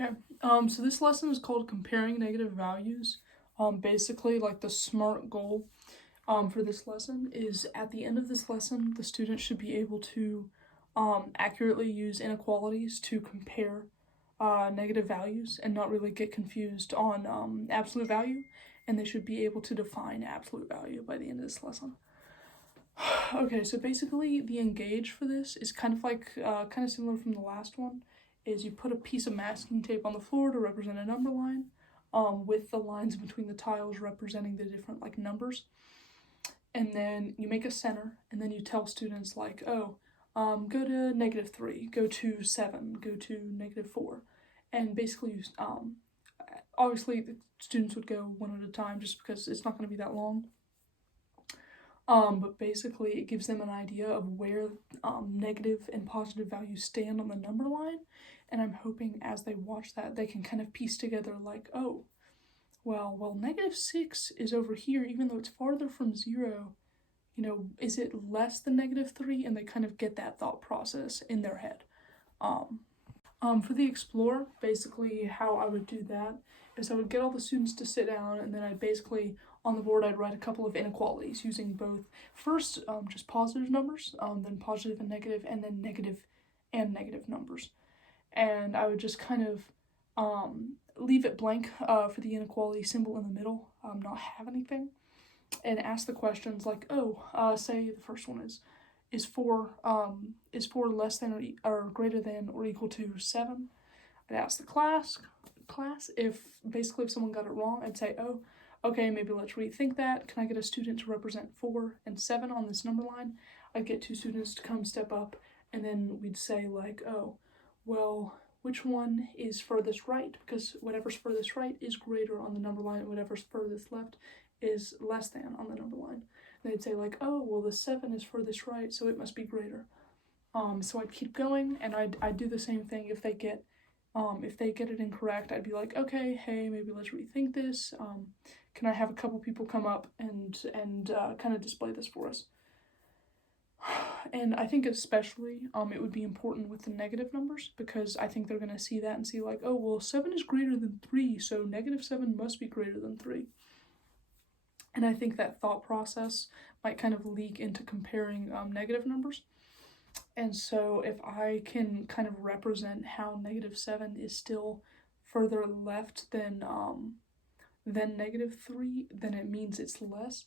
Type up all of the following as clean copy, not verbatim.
Okay, so this lesson is called Comparing Negative Values. Basically, like the SMART goal for this lesson is at the end of this lesson, the student should be able to accurately use inequalities to compare negative values and not really get confused on absolute value, and they should be able to define absolute value by the end of this lesson. Okay, so basically the engage for this is kind of similar from the last one, is you put a piece of masking tape on the floor to represent a number line, with the lines between the tiles representing the different like numbers. And then you make a center, and then you tell students like, oh, go to -3, go to 7, go to -4. And basically, obviously the students would go one at a time just because it's not going to be that long. But basically it gives them an idea of where negative and positive values stand on the number line, and I'm hoping as they watch that they can kind of piece together like, oh, well, -6 is over here, even though it's farther from 0, is it less than -3? And they kind of get that thought process in their head. For the explore, basically how I would do that is I would get all the students to sit down, and then I'd basically, on the board, I'd write a couple of inequalities using both, first, just positive numbers, then positive and then negative and negative numbers. And I would just kind of leave it blank for the inequality symbol in the middle, not have anything, and ask the questions like, oh, say the first one is 4 less than or greater than or equal to 7? I'd ask the class if someone got it wrong, I'd say, oh, okay, maybe let's rethink that. Can I get a student to represent 4 and 7 on this number line? I'd get 2 students to come step up, and then we'd say like, oh, well, which one is furthest right? Because whatever's furthest right is greater on the number line, and whatever's furthest left is less than on the number line. And they'd say like, oh, well, the 7 is furthest right, so it must be greater. So I'd keep going, and I'd do the same thing if they get it incorrect. I'd be like, okay, hey, maybe let's rethink this. Can I have a couple people come up and kind of display this for us? And I think especially it would be important with the negative numbers, because I think they're going to see that and see like, oh, well, 7 is greater than 3, so -7 must be greater than 3. And I think that thought process might kind of leak into comparing negative numbers. And so if I can kind of represent how -7 is still further left than -3, then it means it's less.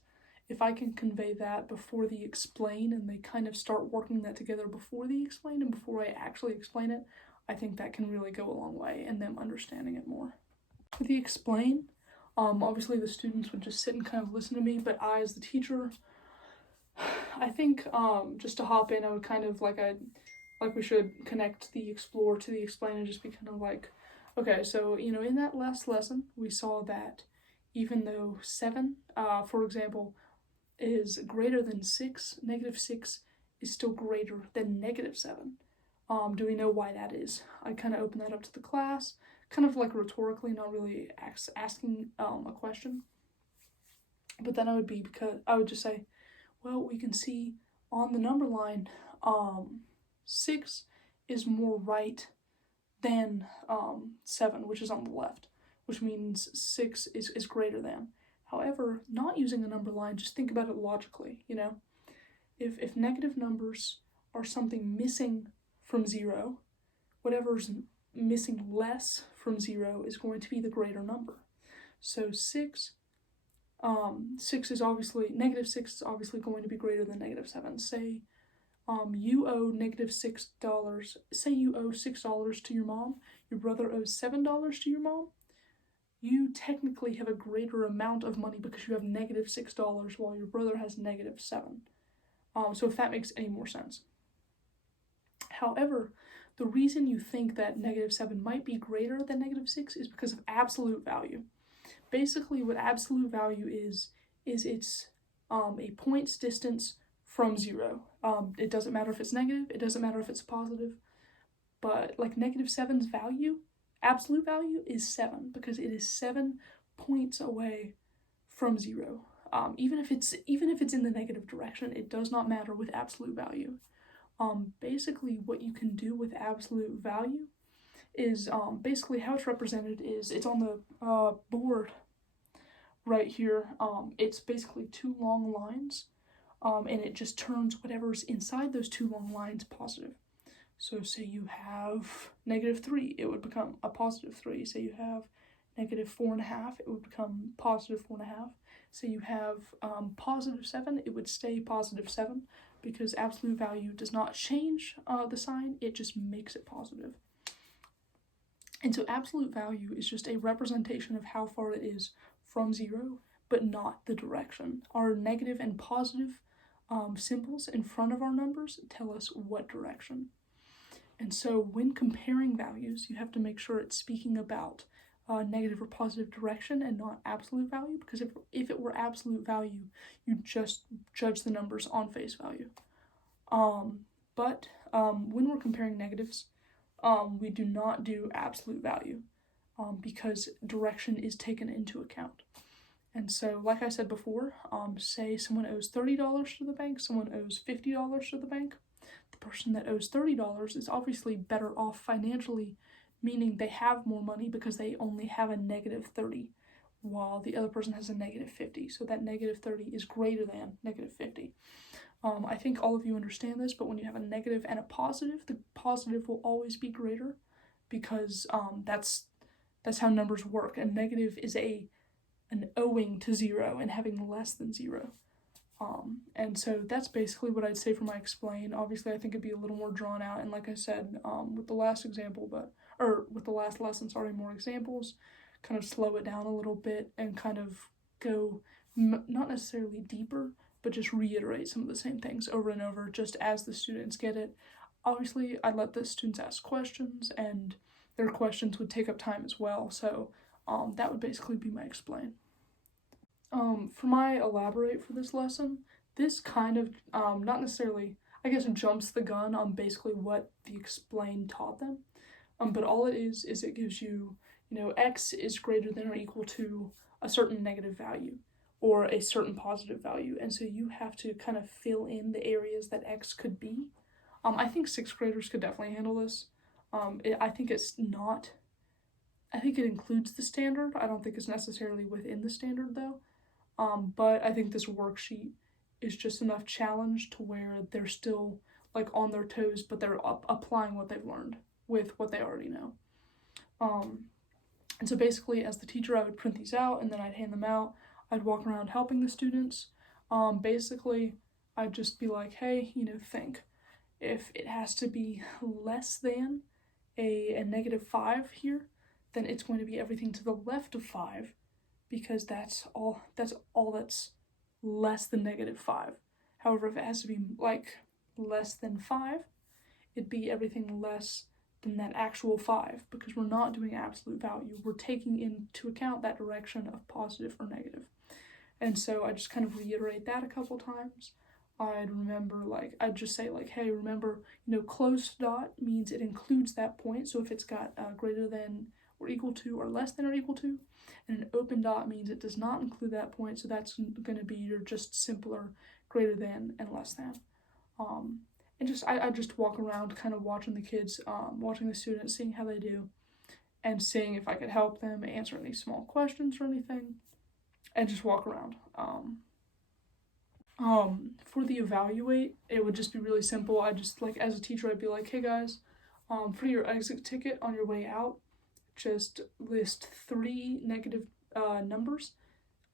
If I can convey that before the explain, and they kind of start working that together before the explain and before I actually explain it, I think that can really go a long way in them understanding it more. For the explain, obviously the students would just sit and kind of listen to me, but I, as the teacher, I think just to hop in, I would kind of like we should connect the explore to the explain and just be kind of like, okay, so in that last lesson we saw that even though 7, for example, is greater than 6, -6 is still greater than -7. Do we know why that is? I kind of open that up to the class, kind of like rhetorically, not really asking a question. But then I would just say, well, we can see on the number line, 6 is more right than 7, which is on the left, which means 6 is greater than. However, not using a number line, just think about it logically, If negative numbers are something missing from 0, whatever's missing less from 0 is going to be the greater number. So 6 is obviously, -6 is obviously going to be greater than -7. Say you owe -$6. Say you owe $6 to your mom. Your brother owes $7 to your mom. You technically have a greater amount of money because you have -$6 while your brother has -7. So if that makes any more sense. However, the reason you think that -7 might be greater than -6 is because of absolute value. Basically, what absolute value is it's a point's distance from 0. It doesn't matter if it's negative, it doesn't matter if it's positive, but like -7's value, absolute value, is 7, because it is 7 points away from 0. Even if it's in the negative direction, it does not matter with absolute value. Basically what you can do with absolute value is basically how it's represented is it's on the board right here. It's basically two long lines, and it just turns whatever's inside those two long lines positive. So say you have -3, it would become a +3. Say you have -4.5, it would become +4.5. Say you have +7, it would stay +7 because absolute value does not change the sign, it just makes it positive. And so absolute value is just a representation of how far it is from 0, but not the direction. Our negative and positive symbols in front of our numbers tell us what direction. And so when comparing values, you have to make sure it's speaking about negative or positive direction and not absolute value, because if it were absolute value, you just judge the numbers on face value. But when we're comparing negatives, we do not do absolute value because direction is taken into account. And so, like I said before, say someone owes $30 to the bank, someone owes $50 to the bank. The person that owes $30 is obviously better off financially, meaning they have more money because they only have a -30, while the other person has a -50. So that -30 is greater than -50. I think all of you understand this, but when you have a negative and a positive, the positive will always be greater because that's how numbers work. A negative is an owing to 0 and having less than 0. And so that's basically what I'd say for my explain. Obviously, I think it'd be a little more drawn out, and like I said, with the last example, with the last lesson, more examples, kind of slow it down a little bit and kind of go not necessarily deeper, but just reiterate some of the same things over and over, just as the students get it. Obviously, I'd let the students ask questions, and their questions would take up time as well, so that would basically be my explain. For my elaborate for this lesson, this kind of, not necessarily, I guess, jumps the gun on basically what the explain taught them, but all it is it gives you, x is greater than or equal to a certain negative value or a certain positive value, and so you have to kind of fill in the areas that x could be. I think 6th graders could definitely handle this. I think it includes the standard. I don't think it's necessarily within the standard though. But I think this worksheet is just enough challenge to where they're still like on their toes, but they're applying what they've learned with what they already know. And so basically, as the teacher, I would print these out and then I'd hand them out. I'd walk around helping the students. Basically, I'd just be like, hey, think. If it has to be less than a -5 here, then it's going to be everything to the left of 5, because that's all that's less than -5. However, if it has to be like less than 5, it'd be everything less than that actual 5, because we're not doing absolute value. We're taking into account that direction of positive or negative. And so I just kind of reiterate that a couple times. I'd just say hey, remember, closed dot means it includes that point. So if it's got greater than or equal to or less than or equal to, and an open dot means it does not include that point. So that's going to be your just simpler greater than and less than. And I just walk around kind of watching the kids, watching the students, seeing how they do, and seeing if I could help them answer any small questions or anything, and just walk around. For the evaluate, it would just be really simple. I just as a teacher, I'd be like, hey guys, for your exit ticket on your way out, just list 3 negative numbers,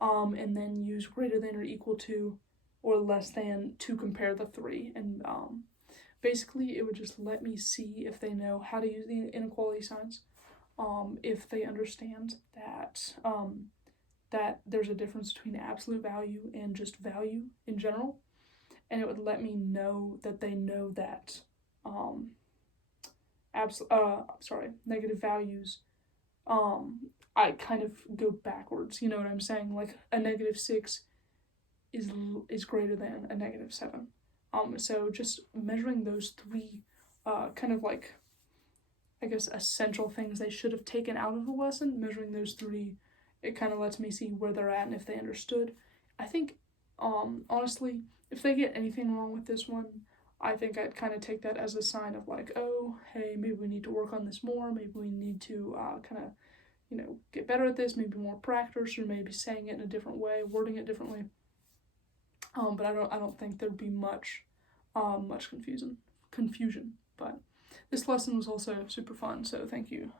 and then use greater than or equal to or less than to compare the 3. And basically, it would just let me see if they know how to use the inequality signs, if they understand that that there's a difference between absolute value and just value in general, and it would let me know that they know that negative values, I kind of go backwards, you know what I'm saying? Like a -6 is greater than a -7. So just measuring those 3 kind of essential things they should have taken out of the lesson, measuring those 3, it kind of lets me see where they're at and if they understood. I think, honestly, if they get anything wrong with this one, I think I'd kind of take that as a sign of like, oh, hey, maybe we need to work on this more. Maybe we need to kind of, get better at this. Maybe more practice, or maybe saying it in a different way, wording it differently. But I don't think there'd be much confusion. But this lesson was also super fun, so thank you